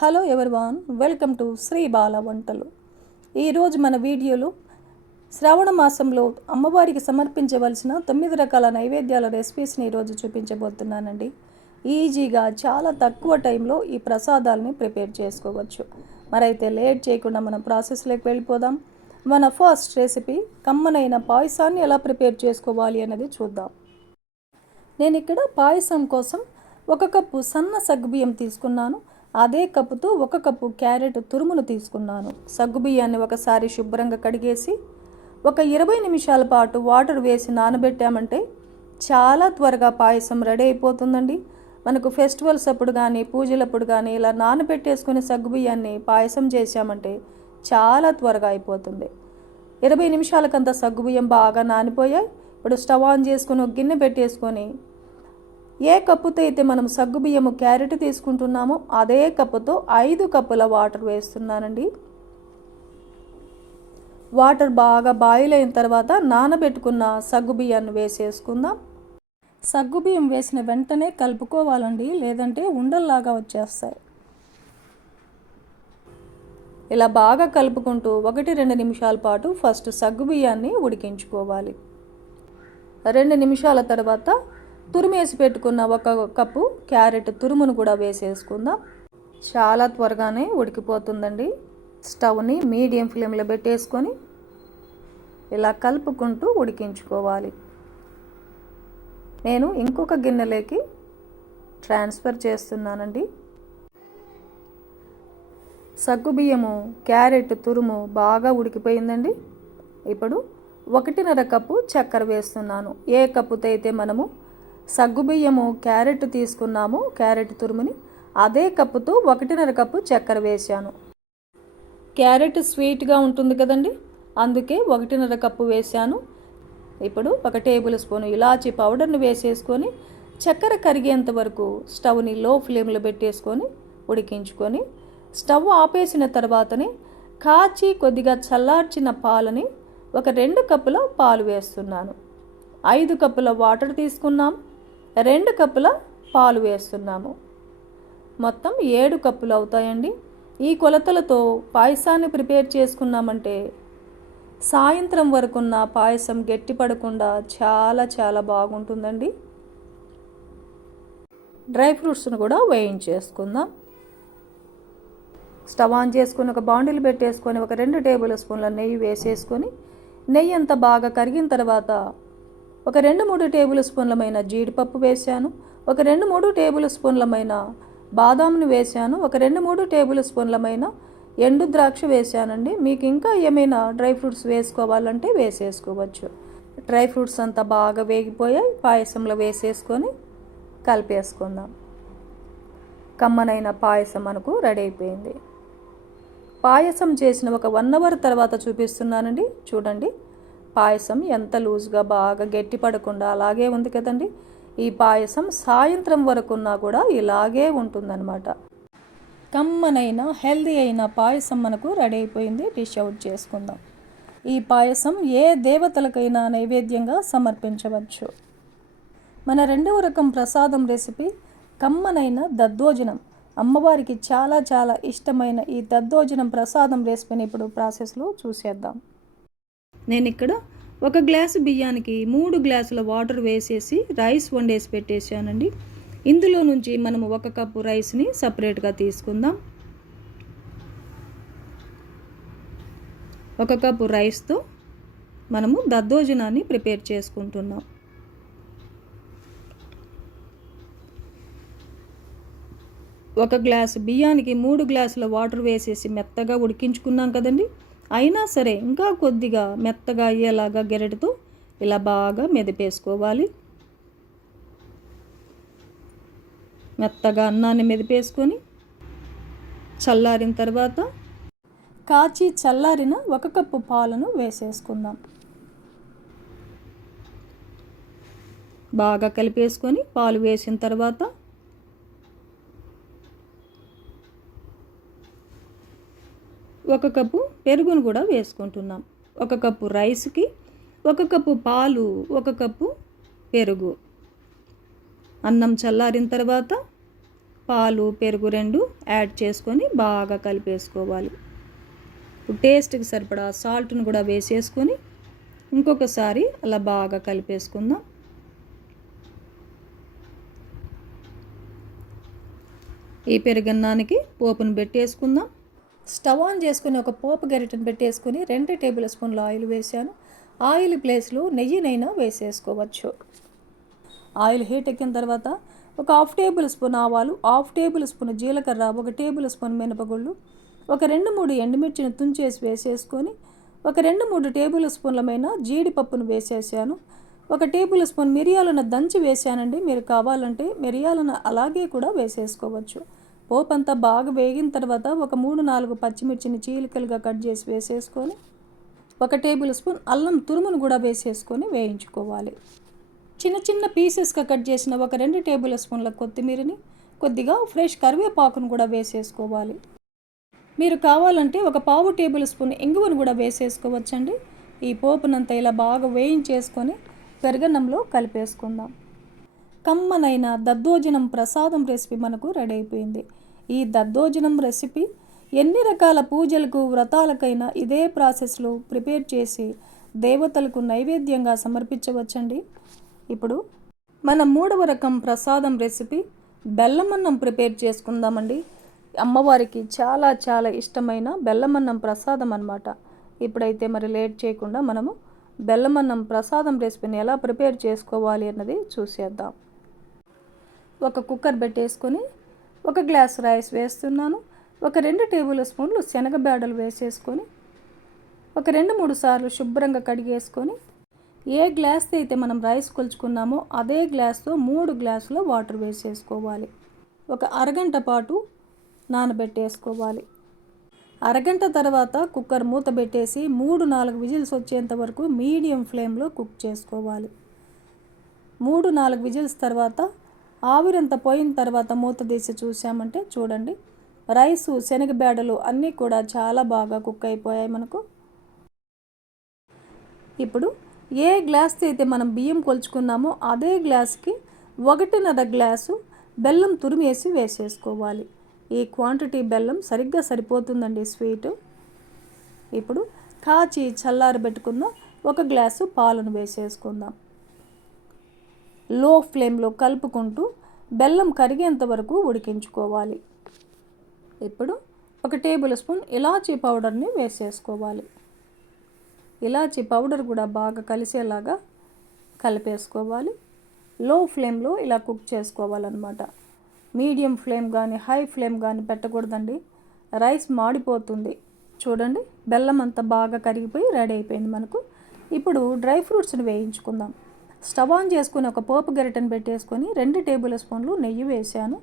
Hello everyone welcome to Sri Bala Vantalu. ఈరోజు మన వీడియోలో శ్రావణ మాసంలో అమ్మవారికి సమర్పించవలసిన తొమ్మిది రకాల నైవేద్యాల రెసిపీస్ని ఈరోజు చూపించబోతున్నానండి. ఈజీగా చాలా తక్కువ టైంలో ఈ ప్రసాదాలని ప్రిపేర్ చేసుకోవచ్చు. మరైతే లేట్ చేయకుండా మనం ప్రాసెస్లోకి వెళ్ళిపోదాం. మన ఫస్ట్ రెసిపీ కమ్మనైన పాయసాన్ని ఎలా ప్రిపేర్ చేసుకోవాలి అనేది చూద్దాం. నేను ఇక్కడ పాయసం కోసం ఒక కప్పు సన్న సగ్గుబియ్యం తీసుకున్నాను. అదే కప్పుతో ఒక కప్పు క్యారెట్ తురుమును తీసుకున్నాను. సగ్గుబియ్యాన్ని ఒకసారి శుభ్రంగా కడిగేసి ఒక ఇరవై నిమిషాల పాటు వాటర్ వేసి నానబెట్టామంటే చాలా త్వరగా పాయసం రెడీ అయిపోతుందండి. మనకు ఫెస్టివల్స్ అప్పుడు కానీ పూజలప్పుడు కానీ ఇలా నానబెట్టేసుకుని సగ్గుబియ్యాన్ని పాయసం చేసామంటే చాలా త్వరగా అయిపోతుంది. ఇరవై నిమిషాలకంతా సగ్గుబియ్యం బాగా నానిపోయాయి. ఇప్పుడు స్టవ్ ఆన్ చేసుకుని ఒక గిన్నె పెట్టేసుకొని ఏ కప్పుతో అయితే మనం సగ్గుబియ్యము క్యారెట్ తీసుకుంటున్నామో అదే కప్పుతో ఐదు కప్పుల వాటర్ వేస్తున్నానండి. వాటర్ బాగా బాయిల్ అయిన తర్వాత నానబెట్టుకున్న సగ్గుబియ్యాన్ని వేసేసుకుందాం. సగ్గుబియ్యం వేసిన వెంటనే కలుపుకోవాలండి లేదంటే ఉండల్లాగా వచ్చేస్తాయి. ఇలా బాగా కలుపుకుంటూ ఒకటి రెండు నిమిషాల పాటు ఫస్ట్ సగ్గుబియ్యాన్ని ఉడికించుకోవాలి. రెండు నిమిషాల తర్వాత తురిమేసి పెట్టుకున్న ఒక కప్పు క్యారెట్ తురుమును కూడా వేసేసుకుందాం. చాలా త్వరగానే ఉడికిపోతుందండి. స్టవ్ని మీడియం ఫ్లేమ్లో పెట్టేసుకొని ఇలా కలుపుకుంటూ ఉడికించుకోవాలి. నేను ఇంకొక గిన్నెలోకి ట్రాన్స్ఫర్ చేస్తున్నానండి. సగ్గుబియ్యము క్యారెట్ తురుము బాగా ఉడికిపోయిందండి. ఇప్పుడు ఒకటిన్నర కప్పు చక్కెర వేస్తున్నాను. ఏ కప్పుతో అయితే మనము సగ్గుబియ్యము క్యారెట్ తీసుకున్నాము క్యారెట్ తురుముని. అదే కప్పుతో ఒకటిన్నర కప్పు చక్కెర వేశాను. క్యారెట్ స్వీట్గా ఉంటుంది కదండి అందుకే ఒకటిన్నర కప్పు వేశాను. ఇప్పుడు ఒక టేబుల్ స్పూన్ ఇలాచి పౌడర్ని వేసేసుకొని చక్కెర కరిగేంత వరకు స్టవ్ని లో ఫ్లేమ్లో పెట్టేసుకొని ఉడికించుకొని స్టవ్ ఆపేసిన తర్వాతనే కాచి కొద్దిగా చల్లార్చిన పాలని ఒక రెండు కప్పుల పాలు వేస్తున్నాను. ఐదు కప్పుల వాటర్ తీసుకున్నాం. రెండు కప్పుల పాలు వేస్తున్నాము. మొత్తం ఏడు కప్పులు అవుతాయండి. ఈ కొలతలతో పాయసాన్ని ప్రిపేర్ చేసుకున్నామంటే సాయంత్రం వరకున్న పాయసం గట్టిపడకుండా చాలా చాలా బాగుంటుందండి. డ్రై ఫ్రూట్స్ను కూడా వేయించేసుకుందాం. స్టవ్ ఆన్ చేసుకుని ఒక బాండిల్ పెట్టేసుకొని ఒక రెండు టేబుల్ స్పూన్ల నెయ్యి వేసేసుకొని నెయ్యి అంతా బాగా కరిగిన తర్వాత ఒక రెండు మూడు టేబుల్ స్పూన్లమైన జీడిపప్పు వేశాను. ఒక రెండు మూడు టేబుల్ స్పూన్లమైన బాదాంని వేశాను. ఒక రెండు మూడు టేబుల్ స్పూన్లమైన ఎండు ద్రాక్ష వేశానండి. మీకు ఇంకా ఏమైనా డ్రై ఫ్రూట్స్ వేసుకోవాలంటే వేసేసుకోవచ్చు. డ్రై ఫ్రూట్స్ అంతా బాగా వేగిపోయాయి. పాయసంలో వేసేసుకొని కలిపేసుకుందాం. కమ్మనైన పాయసం మనకు రెడీ అయిపోయింది. పాయసం చేసిన ఒక వన్ అవర్ తర్వాత చూపిస్తున్నానండి. చూడండి. పాయసం ఎంత లూజ్గా బాగా గట్టి పడకుండా అలాగే ఉంది కదండి. ఈ పాయసం సాయంత్రం వరకున్నా కూడా ఇలాగే ఉంటుందన్నమాట. కమ్మనైన హెల్దీ అయిన పాయసం మనకు రెడీ అయిపోయింది. డిష్ అవుట్ చేసుకుందాం. ఈ పాయసం ఏ దేవతలకైనా నైవేద్యంగా సమర్పించవచ్చు. మన రెండవ రకం ప్రసాదం రెసిపీ కమ్మనైన దద్దోజనం. అమ్మవారికి చాలా చాలా ఇష్టమైన ఈ దద్దోజనం ప్రసాదం రెసిపీని ఇప్పుడు ప్రాసెస్లో చూసేద్దాం. నేను ఇక్కడ ఒక గ్లాసు బియ్యానికి మూడు గ్లాసుల వాటర్ వేసేసి రైస్ వండేసి పెట్టేసానండి ఇందులో నుంచి మనము ఒక కప్పు రైస్ని సపరేట్గా తీసుకుందాం. ఒక కప్పు రైస్తో మనము దద్దోజనాన్ని ప్రిపేర్ చేసుకుంటున్నాం. ఒక గ్లాసు బియ్యానికి మూడు గ్లాసుల వాటర్ వేసేసి మెత్తగా ఉడికించుకున్నాం కదండి. అయినా సరే ఇంకా కొద్దిగా మెత్తగా అయ్యేలాగా గెరటితో ఇలా బాగా మెదిపేసుకోవాలి. మెత్తగా అన్నాన్ని మెదిపేసుకొని చల్లారిన తర్వాత కాచి చల్లారిన ఒక కప్పు పాలను వేసేసుకుందాం. బాగా కలిపేసుకొని పాలు వేసిన తర్వాత ఒక కప్పు పెరుగును కూడా వేసుకుంటున్నాం. ఒక కప్పు రైస్కి ఒక కప్పు పాలు ఒక కప్పు పెరుగు. అన్నం చల్లారిన తర్వాత పాలు పెరుగు రెండు యాడ్ చేసుకొని బాగా కలిపేసుకోవాలి. ఇప్పుడు టేస్ట్కి సరిపడా సాల్ట్ను కూడా వేసేసుకొని ఇంకొకసారి అలా బాగా కలిపేసుకుందాం. ఈ పెరుగన్నానికి పోపును పెట్టేసుకుందాం. స్టవ్ ఆన్ చేసుకుని ఒక పోపు గరిటను పెట్టేసుకుని రెండు టేబుల్ స్పూన్ల ఆయిల్ వేసాను ఆయిల్ ప్లేస్లో నెయ్యినైనా వేసేసుకోవచ్చు. ఆయిల్ హీట్ ఎక్కిన తర్వాత ఒక హాఫ్ టేబుల్ స్పూన్ ఆవాలు హాఫ్ టేబుల్ స్పూన్ జీలకర్ర ఒక టేబుల్ స్పూన్ మినపగుళ్ళు ఒక రెండు మూడు ఎండుమిర్చిని తుంచేసి వేసేసుకొని ఒక రెండు మూడు టేబుల్ స్పూన్లమైన జీడిపప్పును వేసేసాను. ఒక టేబుల్ స్పూన్ మిరియాలను దంచి వేసానండి మీరు కావాలంటే మిరియాలను అలాగే కూడా వేసేసుకోవచ్చు. పోపు అంతా బాగా వేగిన తర్వాత ఒక మూడు నాలుగు పచ్చిమిర్చిని చీలికలుగా కట్ చేసి వేసేసుకొని ఒక టేబుల్ స్పూన్ అల్లం తురుమును కూడా వేసేసుకొని వేయించుకోవాలి. చిన్న చిన్న పీసెస్గా కట్ చేసిన ఒక రెండు టేబుల్ స్పూన్ల కొత్తిమీరని కొద్దిగా ఫ్రెష్ కరివేపాకును కూడా వేసేసుకోవాలి. మీరు కావాలంటే ఒక పావు టేబుల్ స్పూన్ ఇంగువను కూడా వేసేసుకోవచ్చండి. ఈ పోపునంతా ఇలా బాగా వేయించేసుకొని పెరగన్నంలో కలిపేసుకుందాం. కమ్మనైన దద్దోజనం ప్రసాదం రెసిపీ మనకు రెడీ అయిపోయింది. ఈ దద్దోజనం రెసిపీ ఎన్ని రకాల పూజలకు వ్రతాలకైనా ఇదే ప్రాసెస్లో ప్రిపేర్ చేసి దేవతలకు నైవేద్యంగా సమర్పించవచ్చండి. ఇప్పుడు మన మూడవ రకం ప్రసాదం రెసిపీ బెల్లమన్నం ప్రిపేర్ చేసుకుందామండి. అమ్మవారికి చాలా చాలా ఇష్టమైన బెల్లమన్నం ప్రసాదం అనమాట ఇప్పుడైతే మరి లేట్ చేయకుండా మనము బెల్లమన్నం ప్రసాదం రెసిపీని ఎలా ప్రిపేర్ చేసుకోవాలి అన్నది చూసేద్దాం. ఒక కుక్కర్ పెట్టేసుకొని ఒక గ్లాస్ రైస్ వేస్తున్నాను. ఒక రెండు టేబుల్ స్పూన్లు శనగబేడలు వేసేసుకొని ఒక రెండు మూడు సార్లు శుభ్రంగా కడిగేసుకొని ఏ గ్లాస్తో అయితే మనం రైస్ కొలుచుకున్నామో అదే గ్లాస్తో మూడు గ్లాసుల వాటర్ వేసేసుకోవాలి. ఒక అరగంట పాటు నానబెట్టేసుకోవాలి. అరగంట తర్వాత కుక్కర్ మూత పెట్టేసి మూడు నాలుగు విజిల్స్ వచ్చేంత వరకు మీడియం ఫ్లేమ్లో కుక్ చేసుకోవాలి. మూడు నాలుగు విజిల్స్ తర్వాత ఆవిరంత పోయిన తర్వాత మూత తీసి చూసామంటే చూడండి రైసు శనగబేడలు అన్నీ కూడా చాలా బాగా కుక్ అయిపోయాయి మనకు. ఇప్పుడు ఏ గ్లాస్తో అయితే మనం బియ్యం కొలుచుకున్నామో అదే గ్లాస్కి ఒకటిన్నర గ్లాసు బెల్లం తురిమేసి వేసేసుకోవాలి. ఈ క్వాంటిటీ బెల్లం సరిగ్గా సరిపోతుందండి స్వీటు. ఇప్పుడు కాచి చల్లారబెట్టుకున్న ఒక గ్లాసు పాలను వేసేసుకుందాం. లో ఫ్లేమ్లో కలుపుకుంటూ బెల్లం కరిగేంత వరకు ఉడికించుకోవాలి. ఇప్పుడు ఒక టేబుల్ స్పూన్ ఇలాచీ పౌడర్ని వేసేసుకోవాలి. ఇలాచీ పౌడర్ కూడా బాగా కలిసేలాగా కలిపేసుకోవాలి. లో ఫ్లేమ్లో ఇలా కుక్ చేసుకోవాలన్నమాట. మీడియం ఫ్లేమ్ కానీ హై ఫ్లేమ్ కానీ పెట్టకూడదండి. రైస్ మాడిపోతుంది. చూడండి బెల్లం అంతా బాగా కరిగిపోయి రెడీ అయిపోయింది మనకు. ఇప్పుడు డ్రై ఫ్రూట్స్ని వేయించుకుందాం. స్టవ్ ఆన్ చేసుకుని ఒక పోపు గరిటెను పెట్టేసుకొని రెండు టేబుల్ స్పూన్లు నెయ్యి వేసాను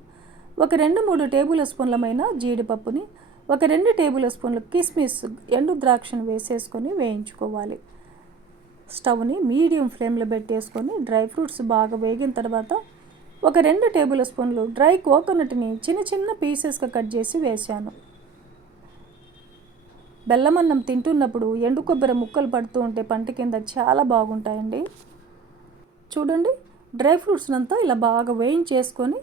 ఒక రెండు మూడు టేబుల్ స్పూన్లమైన జీడిపప్పుని ఒక రెండు టేబుల్ స్పూన్లు కిస్మిస్ ఎండు ద్రాక్షను వేసేసుకొని వేయించుకోవాలి. స్టవ్ని మీడియం ఫ్లేమ్లో పెట్టేసుకొని డ్రై ఫ్రూట్స్ బాగా వేగిన తర్వాత ఒక రెండు టేబుల్ స్పూన్లు డ్రై కోకోనట్ని చిన్న చిన్న పీసెస్గా కట్ చేసి వేశాను. బెల్లమన్నం తింటున్నప్పుడు ఎండు కొబ్బరి ముక్కలు పడుతూ ఉంటే పంట కింద చాలా బాగుంటాయండి. చూడండి. డ్రై ఫ్రూట్స్ అంతా ఇలా బాగా వేయించేసుకొని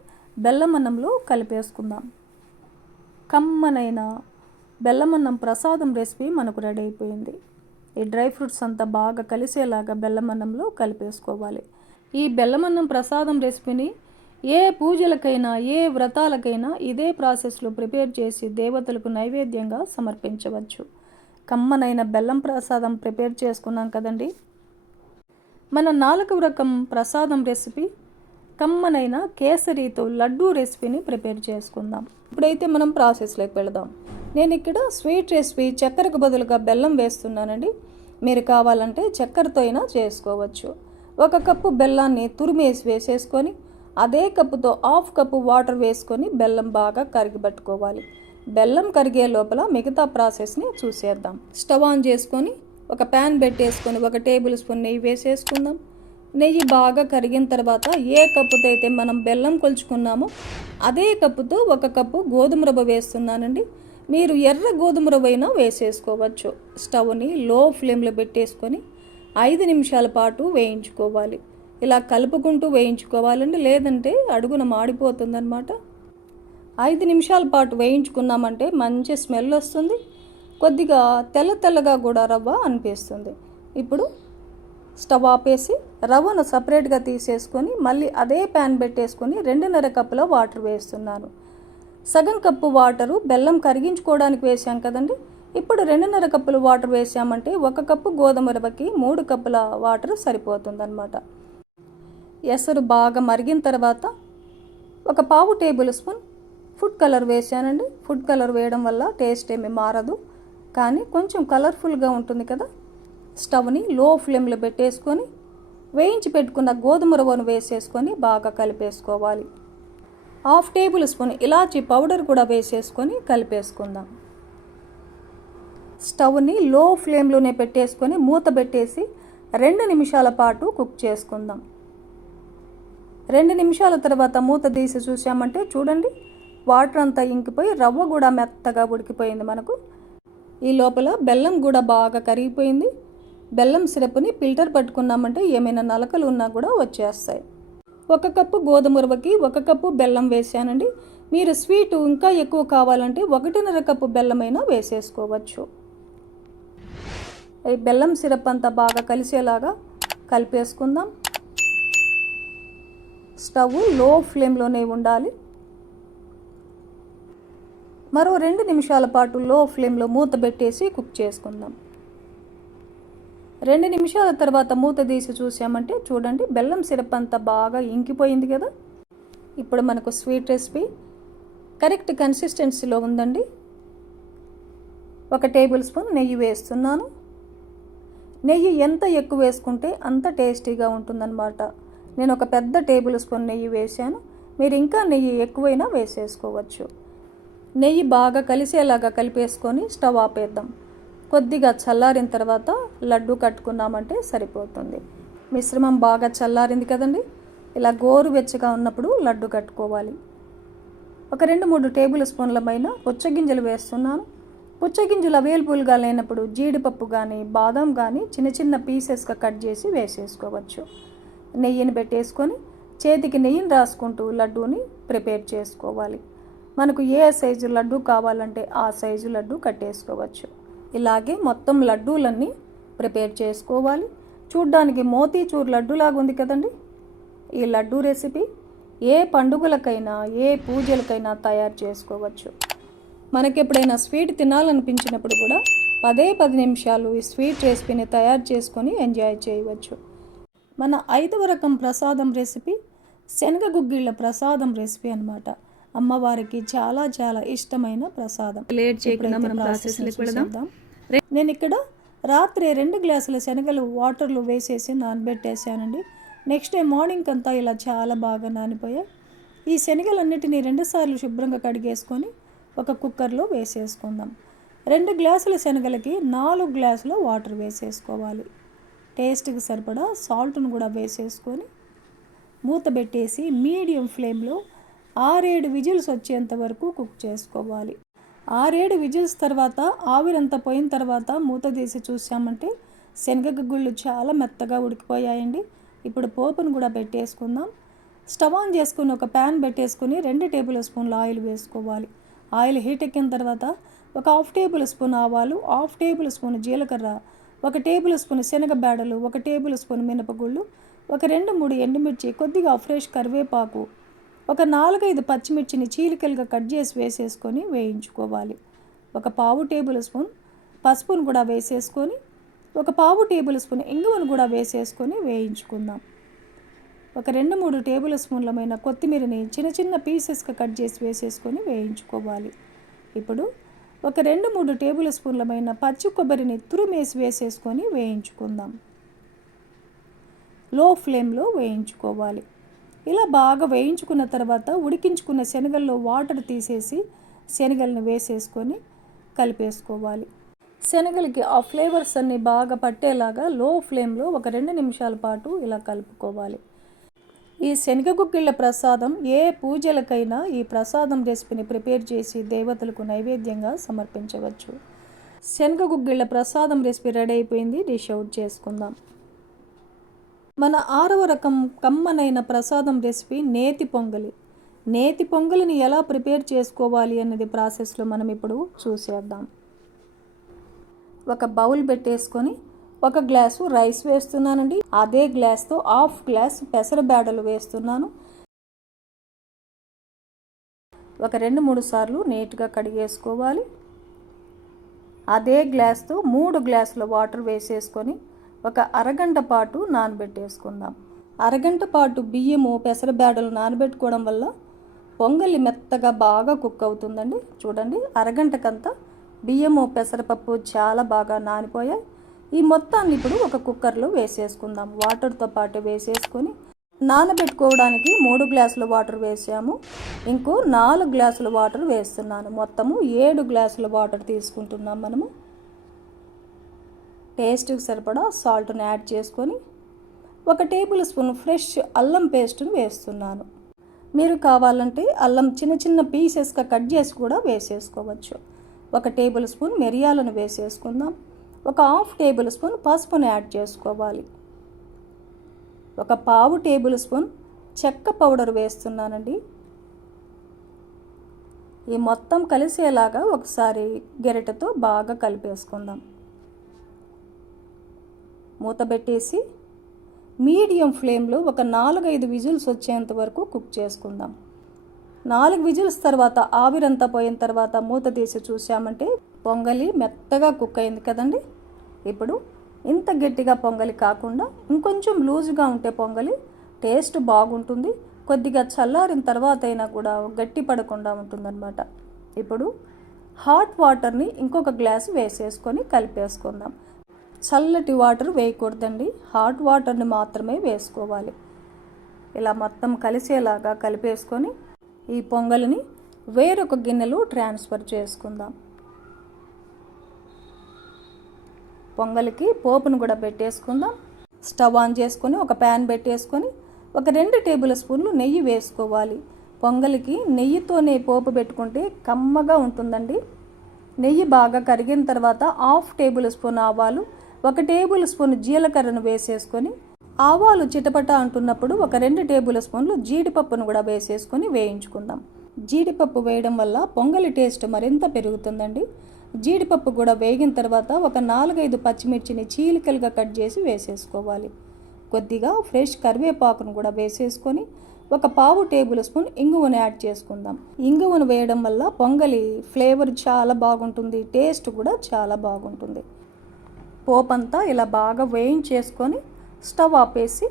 బెల్లమన్నంలో కలిపేసుకుందాం. కమ్మనైన బెల్లమన్నం ప్రసాదం రెసిపీ మనకు రెడీ అయిపోయింది. ఈ డ్రై ఫ్రూట్స్ అంతా బాగా కలిసేలాగా బెల్లమన్నంలో కలిపేసుకోవాలి. ఈ బెల్లమన్నం ప్రసాదం రెసిపీని ఏ పూజలకైనా ఏ వ్రతాలకైనా ఇదే ప్రాసెస్లో ప్రిపేర్ చేసి దేవతలకు నైవేద్యంగా సమర్పించవచ్చు. కమ్మనైన బెల్లం ప్రసాదం ప్రిపేర్ చేసుకున్నాం కదండి. మన నాలుగవ రకం ప్రసాదం రెసిపీ కమ్మనైన కేసరితో లడ్డూ రెసిపీని ప్రిపేర్ చేసుకుందాం. ఇప్పుడైతే మనం ప్రాసెస్లోకి వెళదాం. నేను ఇక్కడ స్వీట్ రెసిపీ చక్కెరకు బదులుగా బెల్లం వేస్తున్నానండి. మీరు కావాలంటే చక్కెరతో అయినా చేసుకోవచ్చు. ఒక కప్పు బెల్లాన్ని తురిమేసి వేసేసుకొని అదే కప్పుతో హాఫ్ కప్పు వాటర్ వేసుకొని బెల్లం బాగా కరిగిపెట్టుకోవాలి బెల్లం కరిగే లోపల మిగతా ప్రాసెస్ని చూసేద్దాం. స్టవ్ ఆన్ చేసుకొని ఒక ప్యాన్ పెట్టేసుకొని ఒక టేబుల్ స్పూన్ నెయ్యి వేసేసుకుందాం. నెయ్యి బాగా కరిగిన తర్వాత ఏ కప్పుతో అయితే మనం బెల్లం కొలుచుకున్నామో అదే కప్పుతో ఒక కప్పు గోధుమ రవ్వ వేస్తున్నానండి. మీరు ఎర్ర గోధుమ రవ్వ అయినా వేసేసుకోవచ్చు. స్టవ్ని లో ఫ్లేమ్లో పెట్టేసుకొని ఐదు నిమిషాల పాటు వేయించుకోవాలి. ఇలా కలుపుకుంటూ వేయించుకోవాలండి లేదంటే అడుగున మాడిపోతుందన్నమాట. ఐదు నిమిషాల పాటు వేయించుకున్నామంటే మంచి స్మెల్ వస్తుంది. కొద్దిగా తెల్ల తెల్లగా కూడా రవ్వ అనిపిస్తుంది. ఇప్పుడు స్టవ్ ఆపేసి రవ్వను సపరేట్గా తీసేసుకొని మళ్ళీ అదే ప్యాన్ పెట్టేసుకొని రెండున్నర కప్పుల వాటర్ వేస్తున్నాను. సగం కప్పు వాటరు బెల్లం కరిగించుకోవడానికి వేసాం కదండి. ఇప్పుడు రెండున్నర కప్పులు వాటర్ వేసామంటే ఒక కప్పు గోధుమ రవ్వకి మూడు కప్పుల వాటర్ సరిపోతుందన్నమాట. ఎసరు బాగా మరిగిన తర్వాత ఒక పావు టేబుల్ స్పూన్ ఫుడ్ కలర్ వేసానండి ఫుడ్ కలర్ వేయడం వల్ల టేస్ట్ ఏమి మారదు. కానీ కొంచెం కలర్ఫుల్గా ఉంటుంది కదా? స్టవ్ని లో ఫ్లేమ్లో పెట్టేసుకొని వేయించి పెట్టుకున్న గోధుమ రవ్వను వేసేసుకొని బాగా కలిపేసుకోవాలి. హాఫ్ టేబుల్ స్పూన్ ఇలాచీ పౌడర్ కూడా వేసేసుకొని కలిపేసుకుందాం. స్టవ్ని లో ఫ్లేమ్లోనే పెట్టేసుకొని మూత పెట్టేసి రెండు నిమిషాల పాటు కుక్ చేసుకుందాం. రెండు నిమిషాల తర్వాత మూత తీసి చూసామంటే చూడండి వాటర్ అంతా ఇంకిపోయి రవ్వ కూడా మెత్తగా ఉడికిపోయింది మనకు. ఈ లోపల బెల్లం కూడా బాగా కరిగిపోయింది. బెల్లం సిరప్ని ఫిల్టర్ పట్టుకున్నామంటే ఏమైనా నలకలు ఉన్నా కూడా వచ్చేస్తాయి. ఒక కప్పు గోధుమ రవ్వకి ఒక కప్పు బెల్లం వేసానండి. మీరు స్వీటు ఇంకా ఎక్కువ కావాలంటే ఒకటిన్నర కప్పు బెల్లమైనా వేసేసుకోవచ్చు. ఈ బెల్లం సిరప్ అంతా బాగా కలిసేలాగా కలిపేసుకుందాం. స్టవ్లో ఫ్లేమ్లోనే ఉండాలి. మరో రెండు నిమిషాల పాటు లో ఫ్లేమ్లో మూత పెట్టేసి కుక్ చేసుకుందాం. రెండు నిమిషాల తర్వాత మూత తీసి చూసామంటే చూడండి బెల్లం సిరప్ అంతా బాగా ఇంకిపోయింది కదా. ఇప్పుడు మనకు స్వీట్ రెసిపీ కరెక్ట్ కన్సిస్టెన్సీలో ఉందండి. ఒక టేబుల్ స్పూన్ నెయ్యి వేస్తున్నాను. నెయ్యి ఎంత ఎక్కువ వేసుకుంటే అంత టేస్టీగా ఉంటుందన్నమాట. నేను ఒక పెద్ద టేబుల్ స్పూన్ నెయ్యి వేసాను మీరు ఇంకా నెయ్యి ఎక్కువైనా వేసేసుకోవచ్చు. నెయ్యి బాగా కలిసేలాగా కలిపేసుకొని స్టవ్ ఆపేద్దాం. కొద్దిగా చల్లారిన తర్వాత లడ్డు కట్టుకున్నామంటే సరిపోతుంది. మిశ్రమం బాగా చల్లారింది కదండి? ఇలా గోరువెచ్చగా ఉన్నప్పుడు లడ్డు కట్టుకోవాలి. ఒక రెండు మూడు టేబుల్ స్పూన్ల పైన పుచ్చగింజలు వేస్తున్నాను. పుచ్చగింజలు అవైలబుల్గా లేనప్పుడు జీడిపప్పు కానీ బాదం కానీ చిన్న చిన్న పీసెస్గా కట్ చేసి వేసేసుకోవచ్చు. నెయ్యిని పెట్టేసుకొని చేతికి నెయ్యిని రాసుకుంటూ లడ్డూని ప్రిపేర్ చేసుకోవాలి. మనకు ఏ సైజు లడ్డు కావాలంటే ఆ సైజు లడ్డు కట్టేసుకోవచ్చు. ఇలాగే మొత్తం లడ్డూలన్నీ ప్రిపేర్ చేసుకోవాలి. చూడ్డానికి మోతీచూర్ లడ్డూలాగా ఉంది కదండి. ఈ లడ్డు రెసిపీ ఏ పండుగలకైనా ఏ పూజలకైనా తయారు చేసుకోవచ్చు. మనకి ఎప్పుడైనా స్వీట్ తినాలనిపించినప్పుడు కూడా పదే పది నిమిషాలు ఈ స్వీట్ రెసిపీని తయారు చేసుకొని ఎంజాయ్ చేయవచ్చు. మన ఐదవ రకం ప్రసాదం రెసిపీ శనగ గుగ్గిళ్ళ ప్రసాదం రెసిపీ అనమాట అమ్మవారికి చాలా చాలా ఇష్టమైన ప్రసాదం. లేట్ చేయకుండా. నేను ఇక్కడ రాత్రి రెండు గ్లాసుల శనగలు వాటర్లో వేసేసి నానబెట్టేసానండి నెక్స్ట్ డే మార్నింగ్ అంతా ఇలా చాలా బాగా నానిపోయాయి. ఈ శనగలన్నిటినీ రెండుసార్లు శుభ్రంగా కడిగేసుకొని ఒక కుక్కర్లో వేసేసుకుందాం. రెండు గ్లాసుల శనగలకి నాలుగు గ్లాసుల వాటర్ వేసేసుకోవాలి. టేస్ట్కి సరిపడా సాల్ట్ను కూడా వేసేసుకొని మూత పెట్టేసి మీడియం ఫ్లేమ్లో ఆరేడు విజిల్స్ వచ్చేంత వరకు కుక్ చేసుకోవాలి. ఆరేడు విజిల్స్ తర్వాత ఆవిరంతా పోయిన తర్వాత మూత తీసి చూసామంటే శనగ గుళ్ళు చాలా మెత్తగా ఉడికిపోయాయండి. ఇప్పుడు పోపును కూడా పెట్టేసుకుందాం. స్టవ్ ఆన్ చేసుకుని ఒక ప్యాన్ పెట్టేసుకుని రెండు టేబుల్ స్పూన్ల ఆయిల్ వేసుకోవాలి. ఆయిల్ హీట్ ఎక్కిన తర్వాత ఒక హాఫ్ టేబుల్ స్పూన్ ఆవాలు హాఫ్ టేబుల్ స్పూన్ జీలకర్ర ఒక టేబుల్ స్పూన్ శనగ బేడలు ఒక టేబుల్ స్పూన్ మినపగుళ్ళు ఒక రెండు మూడు ఎండుమిర్చి కొద్దిగా ఫ్రెష్ కరివేపాకు ఒక నాలుగైదు పచ్చిమిర్చిని చీలికలుగా కట్ చేసి వేసేసుకొని వేయించుకోవాలి. ఒక పావు టేబుల్ స్పూన్ పసుపును కూడా వేసేసుకొని ఒక పావు టేబుల్ స్పూన్ ఇంగువను కూడా వేసేసుకొని వేయించుకుందాం. ఒక రెండు మూడు టేబుల్ స్పూన్లమైన కొత్తిమీరని చిన్న చిన్న పీసెస్గా కట్ చేసి వేసేసుకొని వేయించుకోవాలి. ఇప్పుడు ఒక రెండు మూడు టేబుల్ స్పూన్లమైన పచ్చి కొబ్బరిని తురిమేసి వేసేసుకొని వేయించుకుందాం. లో ఫ్లేమ్లో వేయించుకోవాలి. ఇలా బాగా వేయించుకున్న తర్వాత ఉడికించుకున్న శనగల్లో వాటర్ తీసేసి శనగలను వేసేసుకొని కలిపేసుకోవాలి. శనగలకి ఆ ఫ్లేవర్స్ అన్నీ బాగా పట్టేలాగా లో ఫ్లేమ్లో ఒక రెండు నిమిషాల పాటు ఇలా కలుపుకోవాలి. ఈ శనగ గుగ్గిళ్ళ ప్రసాదం ఏ పూజలకైనా ఈ ప్రసాదం రెసిపీని ప్రిపేర్ చేసి దేవతలకు నైవేద్యంగా సమర్పించవచ్చు. శనగ గుగ్గిళ్ళ ప్రసాదం రెసిపీ రెడీ అయిపోయింది. డిష్ అవుట్ చేసుకుందాం. మన ఆరవ రకం కమ్మనైన ప్రసాదం రెసిపీ నేతి పొంగలి. నేతి పొంగలిని ఎలా ప్రిపేర్ చేసుకోవాలి అన్నది ప్రాసెస్లో మనం ఇప్పుడు చూసేద్దాం. ఒక బౌల్ పెట్టేసుకొని ఒక గ్లాసు రైస్ వేస్తున్నానండి. అదే గ్లాస్తో హాఫ్ గ్లాస్ పెసరబేడలు వేస్తున్నాను. ఒక రెండు మూడు సార్లు నీట్గా కడిగేసుకోవాలి. అదే గ్లాస్తో మూడు గ్లాసుల వాటర్ వేసేసుకొని ఒక అరగంట పాటు నానబెట్టేసుకుందాం. అరగంట పాటు బియ్యము పెసరబేడలు నానబెట్టుకోవడం వల్ల పొంగలి మెత్తగా బాగా కుక్ అవుతుందండి. చూడండి అరగంటకంతా బియ్యము పెసరపప్పు చాలా బాగా నానిపోయాయి. ఈ మొత్తాన్ని ఇప్పుడు ఒక కుక్కర్లో వేసేసుకుందాం. వాటర్తో పాటు వేసేసుకొని నానబెట్టుకోవడానికి మూడు గ్లాసుల వాటర్ వేసాము. ఇంకో నాలుగు గ్లాసుల వాటర్ వేస్తున్నాను. మొత్తము ఏడు గ్లాసుల వాటర్ తీసుకుంటున్నాం మనము. టేస్ట్కి సరిపడా సాల్ట్ని యాడ్ చేసుకొని ఒక టేబుల్ స్పూన్ ఫ్రెష్ అల్లం పేస్ట్ని వేస్తున్నాను. మీరు కావాలంటే అల్లం చిన్న చిన్న పీసెస్గా కట్ చేసి కూడా వేసేసుకోవచ్చు. ఒక టేబుల్ స్పూన్ మిరియాలను వేసేసుకుందాం. ఒక హాఫ్ టేబుల్ స్పూన్ పసుపును యాడ్ చేసుకోవాలి. ఒక పావు టేబుల్ స్పూన్ చెక్క పౌడర్ వేస్తున్నానండి. ఈ మొత్తం కలిసేలాగా ఒకసారి గెరిటతో బాగా కలిపేసుకుందాం. మూతబెట్టేసి మీడియం ఫ్లేమ్లో ఒక నాలుగైదు విజిల్స్ వచ్చేంత వరకు కుక్ చేసుకుందాం. నాలుగు విజిల్స్ తర్వాత ఆవిరంతా పోయిన తర్వాత మూత తీసి చూసామంటే పొంగలి మెత్తగా కుక్ అయింది కదండి. ఇప్పుడు ఇంత గట్టిగా పొంగలి కాకుండా ఇంకొంచెం లూజుగా ఉంటే పొంగలి టేస్ట్ బాగుంటుంది. కొద్దిగా చల్లారిన తర్వాత అయినా కూడా గట్టి పడకుండా ఉంటుందన్నమాట. ఇప్పుడు హాట్ వాటర్ని ఇంకొక గ్లాస్ వేసేసుకొని కలిపేసుకుందాం. చల్లటి వాటర్ వేయకూడదండి. హాట్ వాటర్ని మాత్రమే వేసుకోవాలి. ఇలా మొత్తం కలిసేలాగా కలిపేసుకొని ఈ పొంగలిని వేరొక గిన్నెలో ట్రాన్స్ఫర్ చేసుకుందాం. పొంగలికి పోపును కూడా పెట్టేసుకుందాం. స్టవ్ ఆన్ చేసుకొని ఒక ప్యాన్ పెట్టేసుకొని ఒక రెండు టేబుల్ స్పూన్లు నెయ్యి వేసుకోవాలి. పొంగలికి నెయ్యితోనే పోపు పెట్టుకుంటే కమ్మగా ఉంటుందండి. నెయ్యి బాగా కరిగిన తర్వాత హాఫ్ టేబుల్ స్పూన్ ఆవాలు ఒక టేబుల్ స్పూన్ జీలకర్రను వేసేసుకొని ఆవాలు చిటపట అంటున్నప్పుడు ఒక రెండు టేబుల్ స్పూన్లు జీడిపప్పును కూడా వేసేసుకొని వేయించుకుందాం. జీడిపప్పు వేయడం వల్ల పొంగలి టేస్ట్ మరింత పెరుగుతుందండి. జీడిపప్పు కూడా వేగిన తర్వాత ఒక నాలుగైదు పచ్చిమిర్చిని చీలికలుగా కట్ చేసి వేసేసుకోవాలి. కొద్దిగా ఫ్రెష్ కరివేపాకును కూడా వేసేసుకొని ఒక పావు టేబుల్ స్పూన్ ఇంగువను యాడ్ చేసుకుందాం. ఇంగువను వేయడం వల్ల పొంగలి ఫ్లేవర్ చాలా బాగుంటుంది టేస్ట్ కూడా చాలా బాగుంటుంది. పోపంతా ఇలా బాగా వేయించేసుకొని స్టవ్ ఆపేసి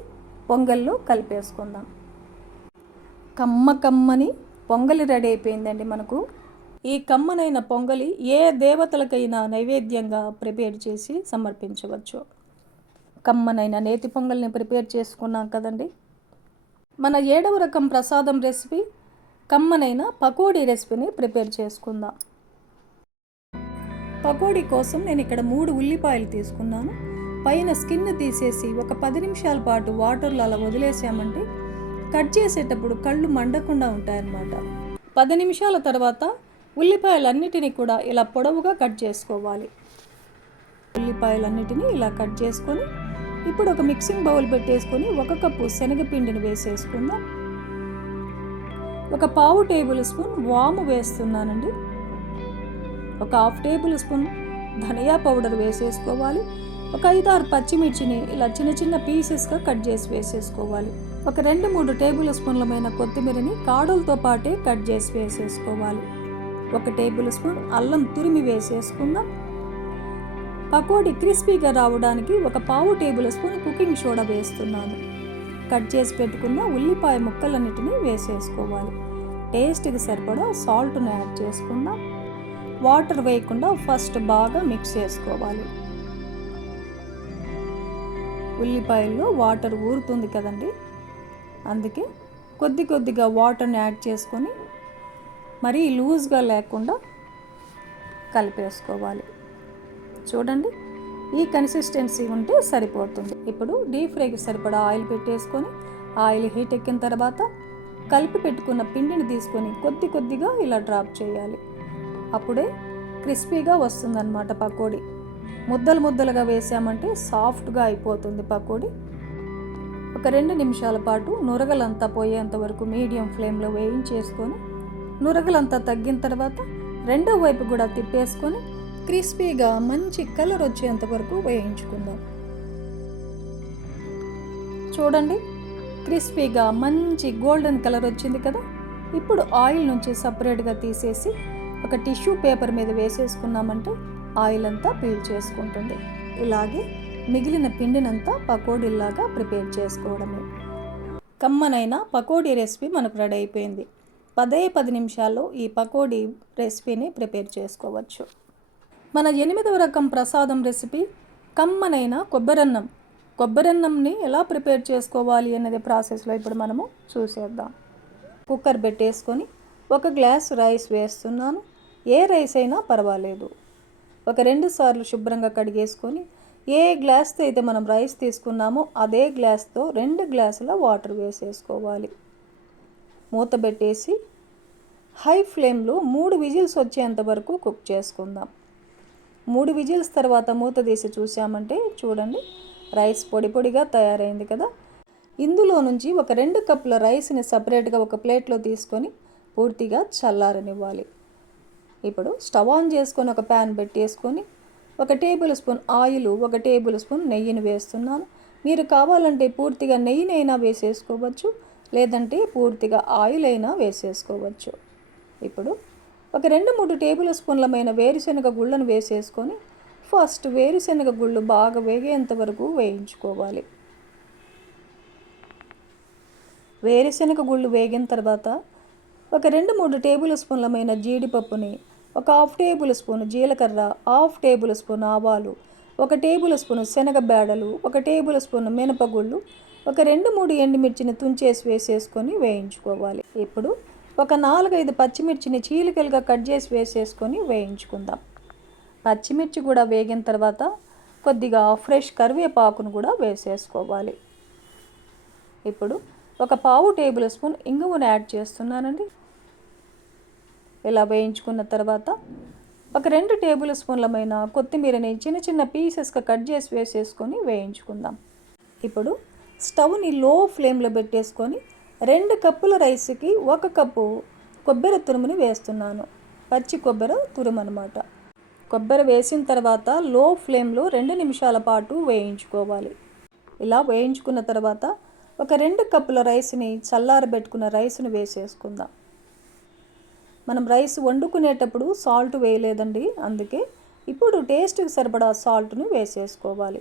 పొంగల్లో కలిపేసుకుందాం. కమ్మ కమ్మని పొంగలి రెడీ అయిపోయిందండి మనకు. ఈ కమ్మనైన పొంగలి ఏ దేవతలకైనా నైవేద్యంగా ప్రిపేర్ చేసి సమర్పించవచ్చు. కమ్మనైన నేతి పొంగల్ని ప్రిపేర్ చేసుకున్నాం కదండి. మన ఏడవ రకం ప్రసాదం రెసిపీ కమ్మనైన పకోడీ రెసిపీని ప్రిపేర్ చేసుకుందాం. పకోడీ కోసం నేను ఇక్కడ మూడు ఉల్లిపాయలు తీసుకున్నాను. పైన స్కిన్ తీసేసి ఒక పది నిమిషాల పాటు వాటర్లో అలా వదిలేసామంటే కట్ చేసేటప్పుడు కళ్ళు మండకుండా ఉంటాయన్నమాట. పది నిమిషాల తర్వాత ఉల్లిపాయలన్నిటినీ కూడా ఇలా పొడవుగా కట్ చేసుకోవాలి. ఉల్లిపాయలన్నిటినీ ఇలా కట్ చేసుకొని ఇప్పుడు ఒక మిక్సింగ్ బౌల్ పెట్టేసుకొని ఒక కప్పు శనగపిండిని వేసేసుకుందాం. ఒక పావు టేబుల్ స్పూన్ వాము వేస్తున్నానండి. ఒక హాఫ్ టేబుల్ స్పూన్ ధనియా పౌడర్ వేసేసుకోవాలి. ఒక ఐదారు పచ్చిమిర్చిని ఇలా చిన్న చిన్న పీసెస్గా కట్ చేసి వేసేసుకోవాలి. ఒక రెండు మూడు టేబుల్ స్పూన్లమైన కొత్తిమీరని కాడలతో పాటే కట్ చేసి వేసేసుకోవాలి. ఒక టేబుల్ స్పూన్ అల్లం తురిమి వేసేసుకుందాం. పకోడీ క్రిస్పీగా రావడానికి ఒక పావు టేబుల్ స్పూన్ కుకింగ్ సోడా వేస్తున్నాను. కట్ చేసి పెట్టుకున్న ఉల్లిపాయ ముక్కలన్నిటిని వేసేసుకోవాలి. టేస్ట్కి సరిపడా సాల్ట్ను యాడ్ చేసుకుందాం. వాటర్ వేయకుండా ఫస్ట్ బాగా మిక్స్ చేసుకోవాలి. ఉల్లిపాయల్లో వాటర్ ఊరుతుంది కదండి. అందుకే కొద్ది కొద్దిగా వాటర్ని యాడ్ చేసుకొని మరీ లూజ్గా లేకుండా కలిపేసుకోవాలి. చూడండి ఈ కన్సిస్టెన్సీ ఉంటే సరిపోతుంది. ఇప్పుడు డీప్ ఫ్రైకి సరిపడా ఆయిల్ పెట్టేసుకొని ఆయిల్ హీట్ ఎక్కిన తర్వాత కలిపి పెట్టుకున్న పిండిని తీసుకొని కొద్ది కొద్దిగా ఇలా డ్రాప్ చేయాలి. అప్పుడే క్రిస్పీగా వస్తుందన్నమాట పకోడీ. ముద్దలు ముద్దలుగా వేసామంటే సాఫ్ట్గా అయిపోతుంది పకోడీ. ఒక రెండు నిమిషాల పాటు నురగలంతా పోయేంత వరకు మీడియం ఫ్లేమ్లో వేయించేసుకొని నురగలంతా తగ్గిన తర్వాత రెండో వైపు కూడా తిప్పేసుకొని క్రిస్పీగా మంచి కలర్ వచ్చేంత వరకు వేయించుకుందాం. చూడండి క్రిస్పీగా మంచి గోల్డెన్ కలర్ వచ్చింది కదా? ఇప్పుడు ఆయిల్ నుంచి సపరేట్గా తీసేసి ఒక టిష్యూ పేపర్ మీద వేసేసుకున్నామంటే ఆయిల్ అంతా పీల్ చేసుకుంటుంది. ఇలాగే మిగిలిన పిండినంతా పకోడీలాగా ప్రిపేర్ చేసుకోవడమే. కమ్మనైన పకోడీ రెసిపీ మనకు రెడీ అయిపోయింది. పదే పది నిమిషాల్లో ఈ పకోడీ రెసిపీని ప్రిపేర్ చేసుకోవచ్చు. మన ఎనిమిదవ రకం ప్రసాదం రెసిపీ కమ్మనైన కొబ్బరన్నం. కొబ్బరన్నంని ఎలా ప్రిపేర్ చేసుకోవాలి అనేది ప్రాసెస్లో ఇప్పుడు మనము చూసేద్దాం. కుక్కర్ పెట్టేసుకొని ఒక గ్లాస్ రైస్ వేస్తున్నాను. ఏ రైస్ అయినా పర్వాలేదు. ఒక రెండు సార్లు శుభ్రంగా కడిగేసుకొని ఏ గ్లాస్తో అయితే మనం రైస్ తీసుకున్నామో అదే గ్లాస్తో రెండు గ్లాసుల వాటర్ వేసేసుకోవాలి. మూత పెట్టేసి హై ఫ్లేమ్లో మూడు విజిల్స్ వచ్చేంత వరకు కుక్ చేసుకుందాం. మూడు విజిల్స్ తర్వాత మూత తీసి చూసామంటే చూడండి రైస్ పొడి పొడిగా తయారైంది కదా. ఇందులో నుంచి ఒక రెండు కప్పుల రైస్ని సపరేట్గా ఒక ప్లేట్లో తీసుకొని పూర్తిగా చల్లారనివ్వాలి. ఇప్పుడు స్టవ్ ఆన్ చేసుకొని ఒక ప్యాన్ పెట్టేసుకొని ఒక టేబుల్ స్పూన్ ఆయిల్ ఒక టేబుల్ స్పూన్ నెయ్యిని వేస్తున్నాను. మీరు కావాలంటే పూర్తిగా నెయ్యినైనా వేసేసుకోవచ్చు లేదంటే పూర్తిగా ఆయిల్ అయినా వేసేసుకోవచ్చు. ఇప్పుడు ఒక రెండు మూడు టేబుల్ స్పూన్లమైన వేరుశనగ గుళ్ళను వేసేసుకొని ఫస్ట్ వేరుశనగ గుళ్ళు బాగా వేగేంత వరకు వేయించుకోవాలి. వేరుశనగ గుళ్ళు వేగిన తర్వాత ఒక రెండు మూడు టేబుల్ స్పూన్లమైన జీడిపప్పుని ఒక హాఫ్ టేబుల్ స్పూన్ జీలకర్ర హాఫ్ టేబుల్ స్పూన్ ఆవాలు ఒక టేబుల్ స్పూన్ శనగ బేడలు ఒక టేబుల్ స్పూన్ మినపగుళ్ళు ఒక రెండు మూడు ఎండుమిర్చిని తుంచేసి వేసేసుకొని వేయించుకోవాలి. ఇప్పుడు ఒక నాలుగైదు పచ్చిమిర్చిని చీలికలుగా కట్ చేసి వేసేసుకొని వేయించుకుందాం. పచ్చిమిర్చి కూడా వేగిన తర్వాత కొద్దిగా ఫ్రెష్ కరివేపాకును కూడా వేసేసుకోవాలి. ఇప్పుడు ఒక పావు టేబుల్ స్పూన్ ఇంగువను యాడ్ చేస్తున్నానండి. ఇలా వేయించుకున్న తర్వాత ఒక రెండు టేబుల్ స్పూన్లమైన కొత్తిమీరని చిన్న చిన్న పీసెస్గా కట్ చేసి వేసేసుకొని వేయించుకుందాం. ఇప్పుడు స్టవ్ని లో ఫ్లేమ్లో పెట్టేసుకొని రెండు కప్పుల రైస్కి ఒక కప్పు కొబ్బరి తురుముని వేస్తున్నాను. పచ్చి కొబ్బరి తురుము అనమాట కొబ్బరి వేసిన తర్వాత లో ఫ్లేమ్లో రెండు నిమిషాల పాటు వేయించుకోవాలి. ఇలా వేయించుకున్న తర్వాత ఒక రెండు కప్పుల రైస్ని చల్లారబెట్టుకున్న రైస్ని వేసేసుకుందాం. మనం రైస్ వండుకునేటప్పుడు సాల్ట్ వేయలేదండి అందుకే ఇప్పుడు టేస్ట్కి సరిపడా సాల్ట్ని వేసేసుకోవాలి.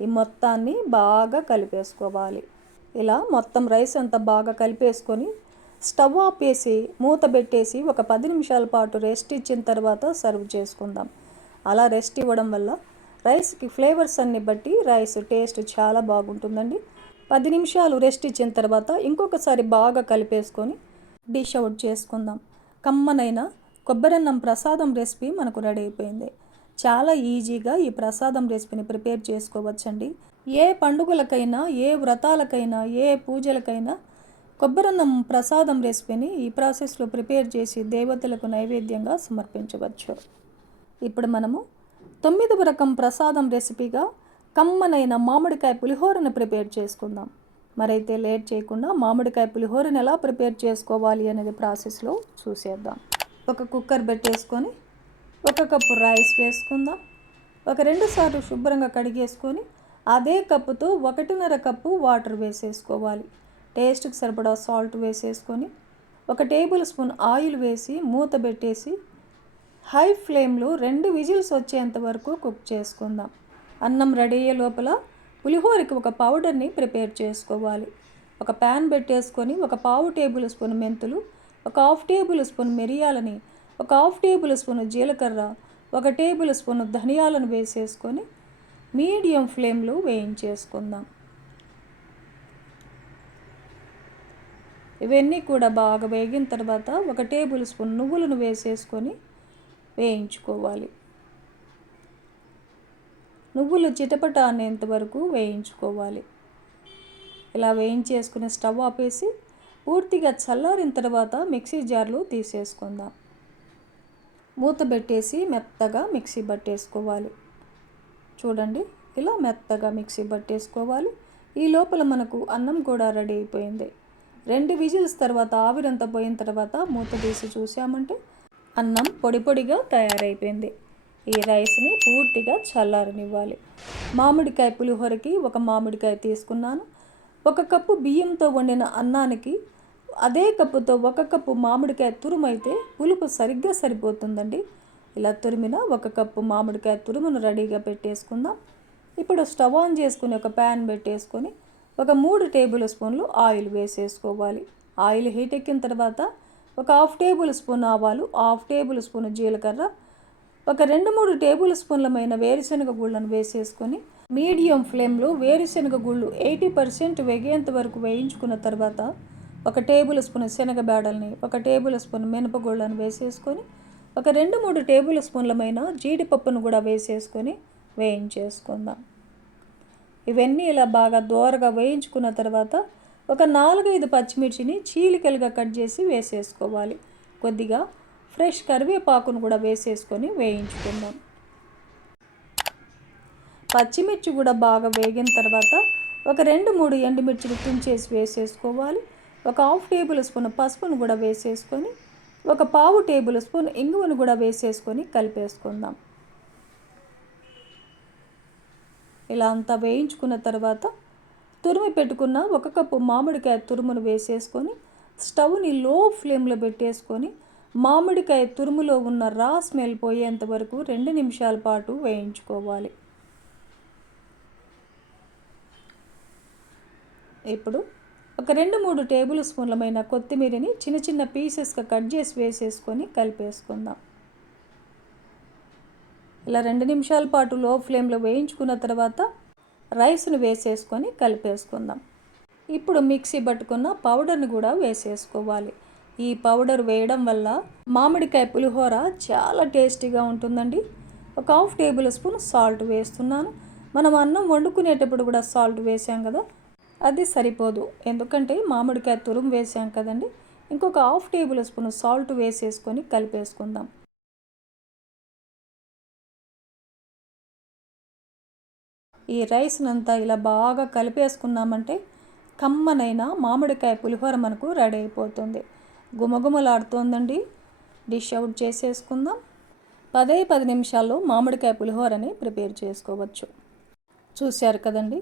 ఈ మొత్తాన్ని బాగా కలిపేసుకోవాలి. ఇలా మొత్తం రైస్ అంతా బాగా కలిపేసుకొని స్టవ్ ఆపేసి మూత పెట్టేసి ఒక పది నిమిషాల పాటు రెస్ట్ ఇచ్చిన తర్వాత సర్వ్ చేసుకుందాం. అలా రెస్ట్ ఇవ్వడం వల్ల రైస్కి ఫ్లేవర్స్ అన్ని బట్టి రైస్ టేస్ట్ చాలా బాగుంటుందండి. పది నిమిషాలు రెస్ట్ ఇచ్చిన తర్వాత ఇంకొకసారి బాగా కలిపేసుకొని డిష్ అవుట్ చేసుకుందాం. కమ్మనైన కొబ్బరన్నం ప్రసాదం రెసిపీ మనకు రెడీ అయిపోయింది. చాలా ఈజీగా ఈ ప్రసాదం రెసిపీని ప్రిపేర్ చేసుకోవచ్చండి. ఏ పండుగలకైనా ఏ వ్రతాలకైనా ఏ పూజలకైనా కొబ్బరన్నం ప్రసాదం రెసిపీని ఈ ప్రాసెస్లో ప్రిపేర్ చేసి దేవతలకు నైవేద్యంగా సమర్పించవచ్చు. ఇప్పుడు మనము తొమ్మిదవ రకం ప్రసాదం రెసిపీగా కమ్మనైన మామిడికాయ పులిహోరను ప్రిపేర్ చేసుకుందాం. మరైతే లేట్ చేయకుండా మామిడికాయ పులిహోరను ఎలా ప్రిపేర్ చేసుకోవాలి అనేది ప్రాసెస్లో చూసేద్దాం. ఒక కుక్కర్ పెట్టేసుకొని ఒక కప్పు రైస్ వేసుకుందాం. ఒక రెండు సార్లు శుభ్రంగా కడిగేసుకొని అదే కప్పుతో ఒకటిన్నర కప్పు వాటర్ వేసేసుకోవాలి. టేస్ట్కి సరిపడా సాల్ట్ వేసేసుకొని ఒక టేబుల్ స్పూన్ ఆయిల్ వేసి మూత పెట్టేసి హై ఫ్లేమ్లో రెండు విజిల్స్ వచ్చేంత వరకు కుక్ చేసుకుందాం. అన్నం రెడీ అయ్యే లోపల పులిహోరకి ఒక పౌడర్ని ప్రిపేర్ చేసుకోవాలి. ఒక ప్యాన్ పెట్టేసుకొని ఒక పావు టేబుల్ స్పూన్ మెంతులు ఒక హాఫ్ టేబుల్ స్పూన్ మిరియాలని ఒక హాఫ్ టేబుల్ స్పూన్ జీలకర్ర ఒక టేబుల్ స్పూన్ ధనియాలను వేసేసుకొని మీడియం ఫ్లేమ్లో వేయించేసుకుందాం. ఇవన్నీ కూడా బాగా వేగిన తర్వాత ఒక టేబుల్ స్పూన్ నువ్వులను వేసేసుకొని వేయించుకోవాలి. నువ్వులు చిటపట అనేంత వరకు వేయించుకోవాలి. ఇలా వేయించేసుకుని స్టవ్ ఆపేసి పూర్తిగా చల్లారిన తర్వాత మిక్సీ జార్లో తీసేసుకుందాం. మూత పెట్టేసి మెత్తగా మిక్సీ పట్టేసుకోవాలి చూడండి ఇలా మెత్తగా మిక్సీ పట్టేసుకోవాలి ఈ లోపల మనకు అన్నం కూడా రెడీ అయిపోయింది. రెండు విజిల్స్ తర్వాత ఆవిరంతా పోయిన తర్వాత మూత తీసి చూసామంటే అన్నం పొడి పొడిగా తయారైపోయింది. ఈ రైస్ని పూర్తిగా చల్లారనివ్వాలి. మామిడికాయ పులిహోరకి ఒక మామిడికాయ తీసుకున్నాను. ఒక కప్పు బియ్యంతో వండిన అన్నానికి అదే కప్పుతో ఒక కప్పు మామిడికాయ తురుమైతే పులుపు సరిగ్గా సరిపోతుందండి. ఇలా తురిమిన ఒక కప్పు మామిడికాయ తురుమును రెడీగా పెట్టేసుకుందాం. ఇప్పుడు స్టవ్ ఆన్ చేసుకుని ఒక ప్యాన్ పెట్టేసుకొని ఒక మూడు టేబుల్ స్పూన్లు ఆయిల్ వేసేసుకోవాలి. ఆయిల్ హీట్ ఎక్కిన తర్వాత ఒక హాఫ్ టేబుల్ స్పూన్ ఆవాలు హాఫ్ టేబుల్ స్పూన్ జీలకర్ర ఒక రెండు మూడు టేబుల్ స్పూన్లమైన వేరుశనగ గుళ్ళను వేసేసుకొని మీడియం ఫ్లేమ్లో వేరుశనగ గుళ్ళు ఎయిటీ పర్సెంట్ వేగేంత వరకు వేయించుకున్న తర్వాత ఒక టేబుల్ స్పూన్ శనగ బేడల్ని ఒక టేబుల్ స్పూన్ మినపగుళ్ళను వేసేసుకొని ఒక రెండు మూడు టేబుల్ స్పూన్లమైన జీడిపప్పును కూడా వేసేసుకొని వేయించేసుకుందాం. ఇవన్నీ ఇలా బాగా దోరగా వేయించుకున్న తర్వాత ఒక నాలుగైదు పచ్చిమిర్చిని చీలికలుగా కట్ చేసి వేసేసుకోవాలి. కొద్దిగా ఫ్రెష్ కరివేపాకును కూడా వేసేసుకొని వేయించుకుందాం. పచ్చిమిర్చి కూడా బాగా వేగిన తర్వాత ఒక రెండు మూడు ఎండుమిర్చిలు తుంచేసి వేసేసుకోవాలి. ఒక హాఫ్ టేబుల్ స్పూన్ పసుపును కూడా వేసేసుకొని ఒక పావు టేబుల్ స్పూన్ ఇంగువను కూడా వేసేసుకొని కలిపేసుకుందాం. ఇలా అంతా వేయించుకున్న తర్వాత తురిమి పెట్టుకున్న ఒక కప్పు మామిడికాయ తురుమును వేసేసుకొని స్టవ్ని లో ఫ్లేమ్లో పెట్టేసుకొని మామిడికాయ తురుములో ఉన్న రా స్మెల్ పోయేంత వరకు రెండు నిమిషాల పాటు వేయించుకోవాలి. ఇప్పుడు ఒక రెండు మూడు టేబుల్ స్పూన్లమైన కొత్తిమీరని చిన్న చిన్న పీసెస్గా కట్ చేసి వేసేసుకొని కలిపేసుకుందాం. ఇలా రెండు నిమిషాల పాటు లో ఫ్లేమ్లో వేయించుకున్న తర్వాత రైస్ను వేసేసుకొని కలిపేసుకుందాం. ఇప్పుడు మిక్సీ పట్టుకున్న పౌడర్ని కూడా వేసేసుకోవాలి. ఈ పౌడర్ వేయడం వల్ల మామిడికాయ పులిహోర చాలా టేస్టీగా ఉంటుందండి. ఒక హాఫ్ టేబుల్ స్పూన్ సాల్ట్ వేస్తున్నాను. మనం అన్నం వండుకునేటప్పుడు కూడా సాల్ట్ వేసాం కదా అది సరిపోదు. ఎందుకంటే మామిడికాయ తురుము వేసాం కదండి. ఇంకొక హాఫ్ టేబుల్ స్పూన్ సాల్ట్ వేసేసుకొని కలిపేసుకుందాం. ఈ రైస్నంతా ఇలా బాగా కలిపేసుకున్నామంటే కమ్మనైన మామిడికాయ పులిహోర మనకు రెడీ అయిపోతుంది. గుమగుమలాడుతోందండి. డిష్ అవుట్ చేసేసుకుందాం. పదే పది నిమిషాల్లో మామిడికాయ పులిహోరని ప్రిపేర్ చేసుకోవచ్చు. చూశారు కదండి?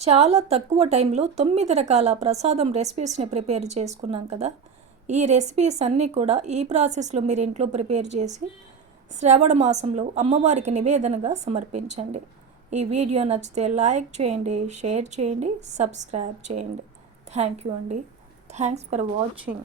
చాలా తక్కువ టైంలో తొమ్మిది రకాల ప్రసాదం రెసిపీస్ని ప్రిపేర్ చేసుకున్నాం కదా. ఈ రెసిపీస్ అన్నీ కూడా ఈ ప్రాసెస్లో మీరు ఇంట్లో ప్రిపేర్ చేసి శ్రావణ మాసంలో అమ్మవారికి నివేదనగా సమర్పించండి. ఈ వీడియో నచ్చితే లైక్ చేయండి షేర్ చేయండి సబ్స్క్రైబ్ చేయండి. థ్యాంక్ యూ అండి. Thanks for watching